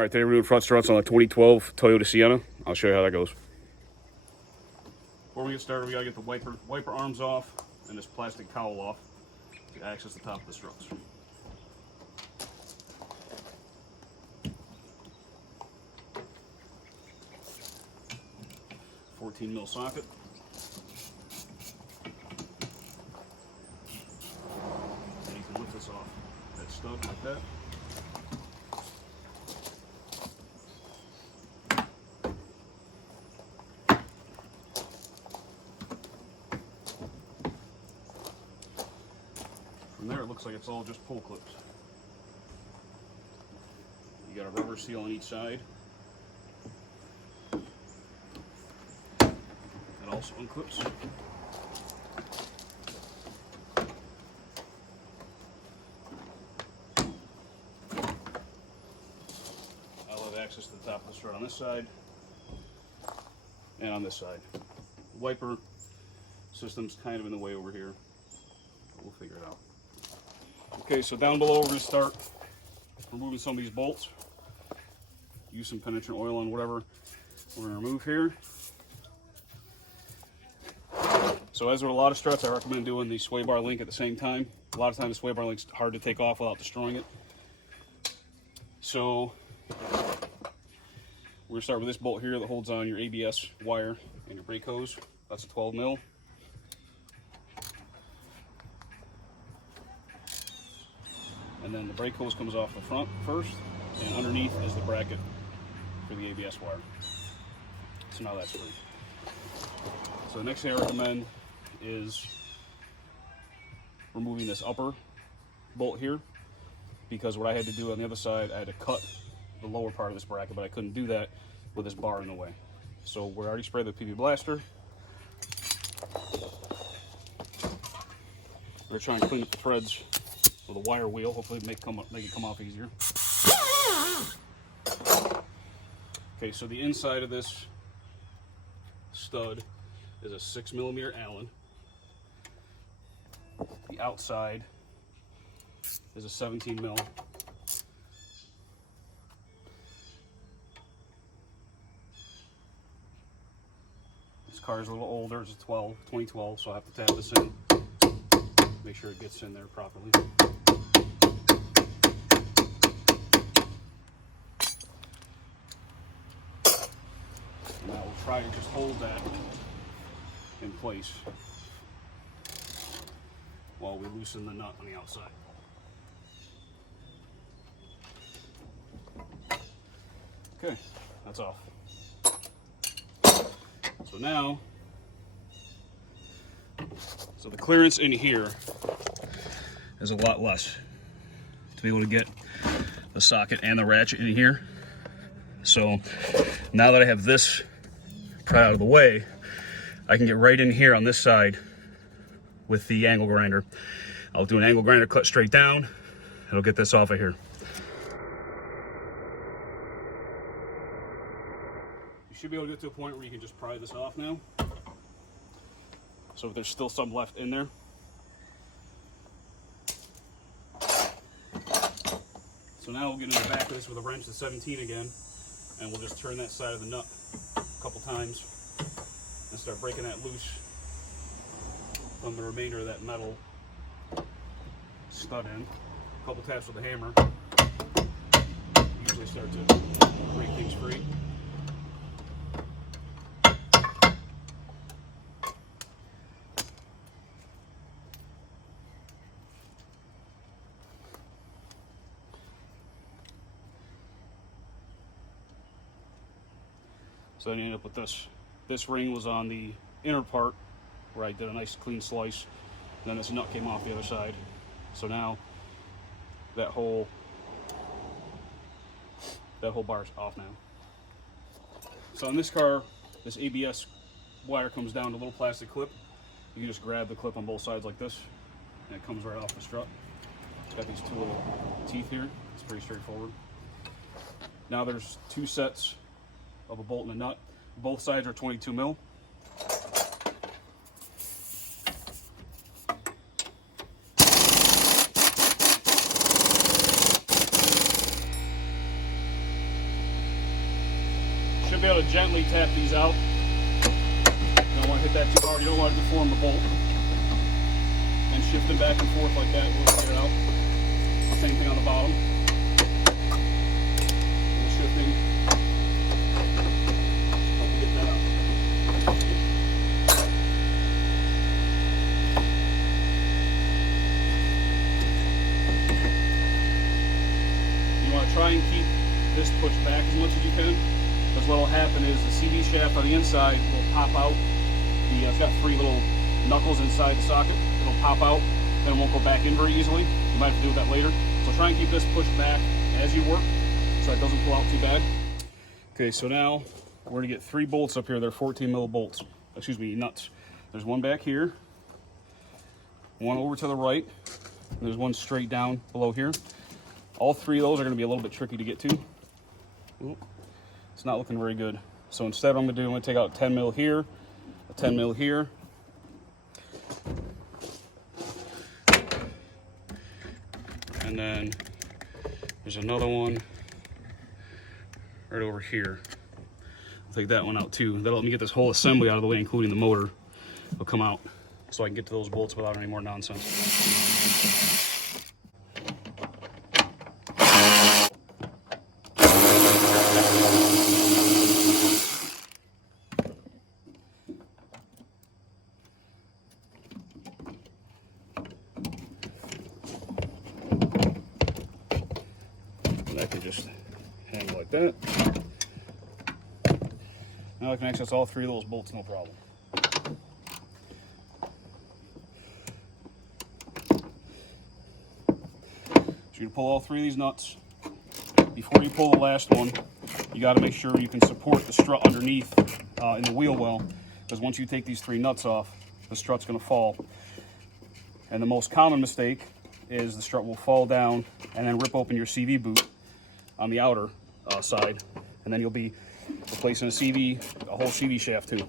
All right, today we're doing front struts on a 2012 Toyota Sienna. I'll show you how that goes. Before we get started, we gotta get the wiper arms off and this plastic cowl off to access the top of the struts. $14mm socket. And you can lift this off that stud like that. From there, it looks like it's all just pull clips. You got a rubber seal on each side. That also unclips. I'll have access to the top of the strut on this side and on this side. The wiper system's kind of in the way over here. We'll figure it out. Okay, so down below we're going to start removing some of these bolts. Use some penetrant oil on whatever we're going to remove here. So as with a lot of struts, I recommend doing the sway bar link at the same time. A lot of times the sway bar link's hard to take off without destroying it. So we're going to start with this bolt here that holds on your ABS wire and your brake hose. That's a 12mm. And then the brake hose comes off the front first, and underneath is the bracket for the ABS wire. So now that's free. So the next thing I recommend is removing this upper bolt here, because what I had to do on the other side, I had to cut the lower part of this bracket, but I couldn't do that with this bar in the way. So we already sprayed the PB Blaster. We're trying to clean up the threads with a wire wheel, hopefully make it come off easier. Okay, so the inside of this stud is a 6mm Allen. The outside is a 17mm. This car is a little older, it's a 2012, so I have to tap this in, make sure it gets in there properly. And I will try to just hold that in place while we loosen the nut on the outside. Okay, that's off. So now, the clearance in here is a lot less to be able to get the socket and the ratchet in here. So now that I have this pry out of the way, I can get right in here on this side with the angle grinder. I'll do an angle grinder cut straight down. It'll get this off of here. You should be able to get to a point where you can just pry this off now. So if there's still some left in there. So now we'll get in the back of this with a wrench to 17 again, and we'll just turn that side of the nut a couple times and start breaking that loose from the remainder of that metal stud in. A couple taps with the hammer usually start to break things free. So then you end up with this. This ring was on the inner part where I did a nice clean slice. And then this nut came off the other side. So now that whole bar is off now. So in this car, this ABS wire comes down to a little plastic clip. You can just grab the clip on both sides like this, and it comes right off the strut. It's got these two little teeth here. It's pretty straightforward. Now there's two sets of a bolt and a nut. Both sides are 22mm. Should be able to gently tap these out. You don't want to hit that too hard. You don't want to deform the bolt. And shift it back and forth like that will get it out. Same thing on the bottom. And shifting. Help you get that out. You want to try and keep this pushed back as much as you can, because what will happen is the CV shaft on the inside will pop out. It's got 3 little knuckles inside the socket. It'll pop out, then it won't go back in very easily. You might have to deal with that later. So try and keep this pushed back as you work so it doesn't pull out too bad. Okay, so now we're going to get 3 bolts up here. They're 14 mil bolts. Excuse me, nuts. There's one back here, one over to the right, and there's one straight down below here. All 3 of those are going to be a little bit tricky to get to. Ooh, it's not looking very good. So instead what I'm going to do, I'm going to take out a 10 mil here, a 10 mil here, and then there's another one right over here. I'll take that one out too. That'll let me get this whole assembly out of the way, including the motor. It'll come out so I can get to those bolts without any more nonsense. I can just hang like that. Now I can access all 3 of those bolts, no problem. So you pull all 3 of these nuts. Before you pull the last one, you got to make sure you can support the strut underneath in the wheel well, because once you take these 3 nuts off, the strut's going to fall. And the most common mistake is the strut will fall down and then rip open your CV boot on the outer side, and then you'll be replacing a whole CV shaft too.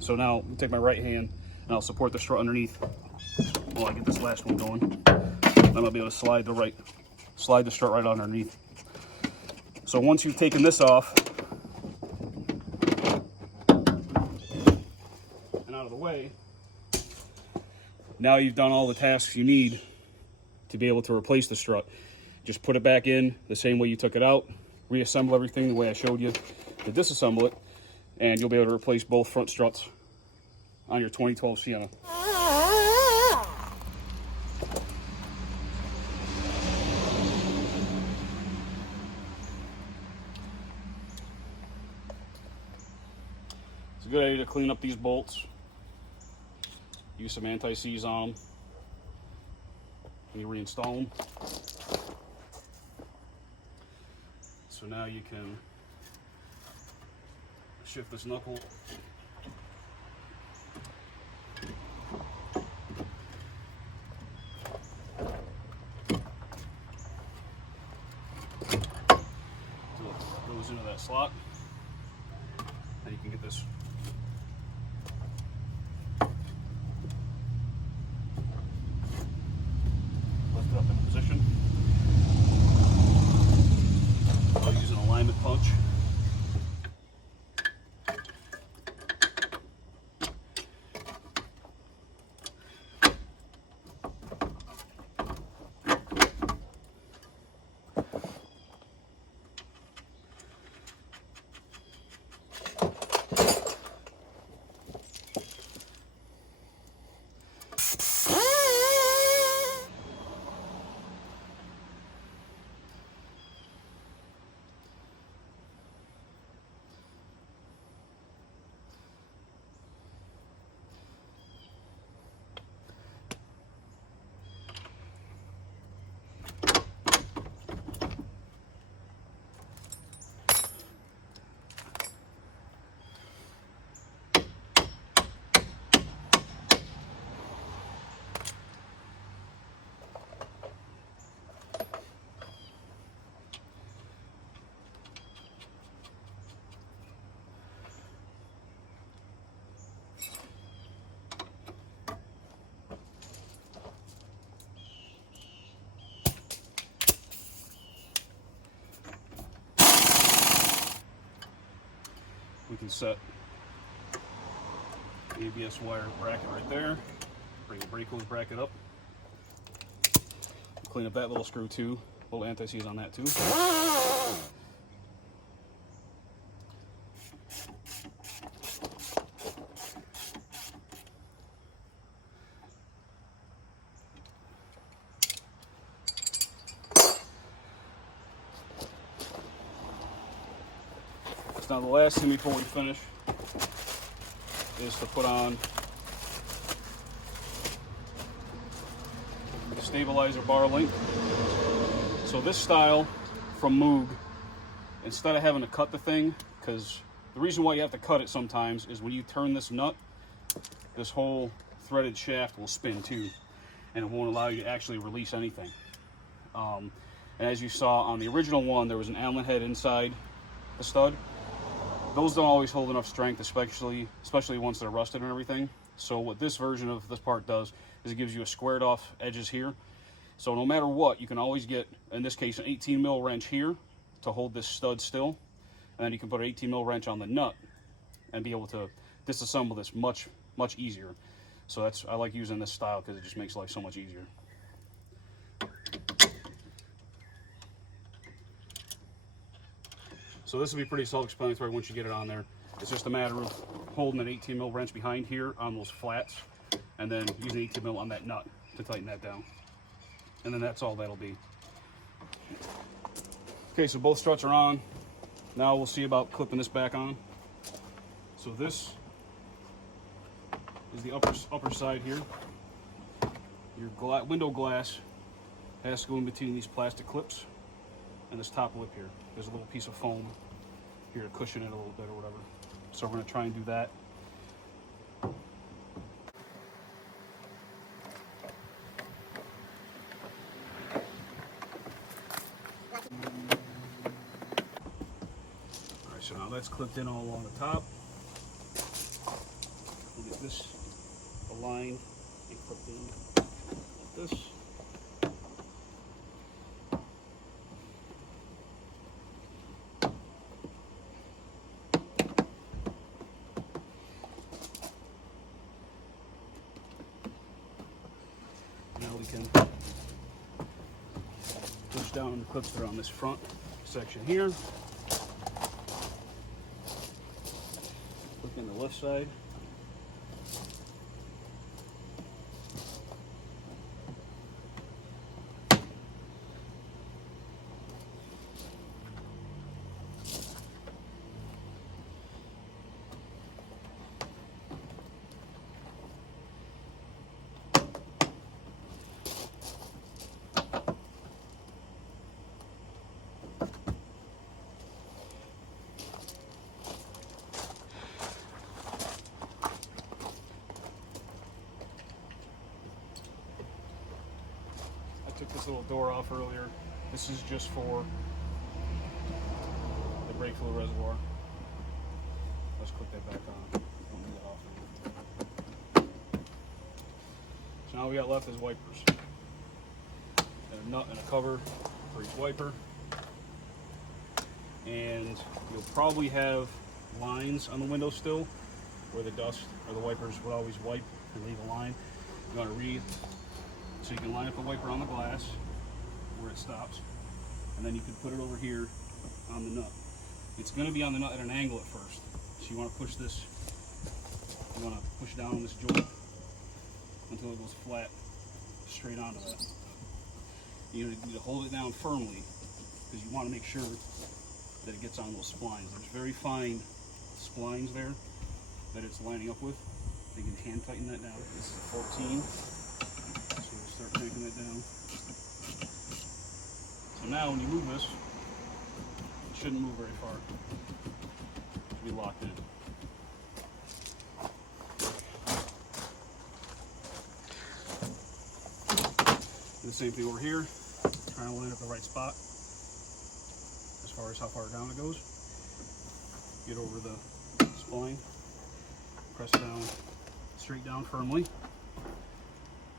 So now I'll take my right hand and I'll support the strut underneath while I get this last one going. Then I'll be able to slide the strut right underneath. So once you've taken this off and out of the way, now you've done all the tasks you need to be able to replace the strut. Just put it back in the same way you took it out, reassemble everything the way I showed you to disassemble it, and you'll be able to replace both front struts on your 2012 Sienna. It's a good idea to clean up these bolts. Use some anti-seize on them when you reinstall them. So now you can shift this knuckle. Goes into that slot, and you can get this lifted up in position. I'll use an alignment punch. we can set the ABS wire bracket right there. Bring the brake hose bracket up. Clean up that little screw too. A little anti-seize on that too. Now the last thing before we finish is to put on the stabilizer bar link. So this style from Moog, instead of having to cut the thing, because the reason why you have to cut it sometimes is when you turn this nut, this whole threaded shaft will spin too, and it won't allow you to actually release anything. And as you saw on the original one, there was an Allen head inside the stud. Those don't always hold enough strength, especially once they're rusted and everything. So what this version of this part does is it gives you a squared off edges here. So no matter what, you can always get, in this case, an 18 mil wrench here to hold this stud still. And then you can put an 18 mil wrench on the nut and be able to disassemble this much easier. So I like using this style because it just makes life so much easier. So this will be pretty self-explanatory once you get it on there. It's just a matter of holding an 18 mil wrench behind here on those flats, and then using 18 mil on that nut to tighten that down. And then that's all that'll be. Okay, so both struts are on. Now we'll see about clipping this back on. So this is the upper side here. Your window glass has to go in between these plastic clips and this top lip here. There's a little piece of foam here to cushion it a little bit or whatever. So we're going to try and do that. Alright, so now that's clipped in all along the top. We'll get this aligned and clipped in like this. We can push down the clips that are on this front section here. Look in the left side. Took this little door off earlier. This is just for the brake fluid reservoir. Let's clip that back on. Don't need that off. So now we got left is wipers. And a nut and a cover for each wiper. And you'll probably have lines on the window still where the dust or the wipers would always wipe and leave a line. You want to read. So you can line up the wiper on the glass where it stops, and then you can put it over here on the nut. It's going to be on the nut at an angle at first. So you want to push this, you want to push down on this joint until it goes flat, straight onto that. You need to hold it down firmly because you want to make sure that it gets on those splines. There's very fine splines there that it's lining up with. You can hand tighten that down. This is 14. Start taking it down. So now when you move this, it shouldn't move very far. It should be locked in. Do the same thing over here. Trying to line up the right spot as far as how far down it goes. Get over the spline, press it down, straight down firmly,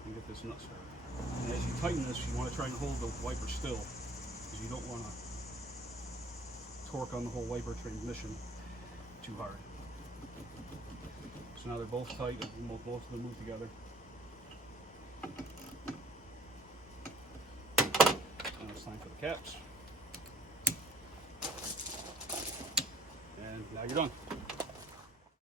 and get this nut started. And as you tighten this, you want to try and hold the wiper still, because you don't want to torque on the whole wiper transmission. too hard. So now they're both tight, both of them move together. Now it's time for the caps. And now you're done.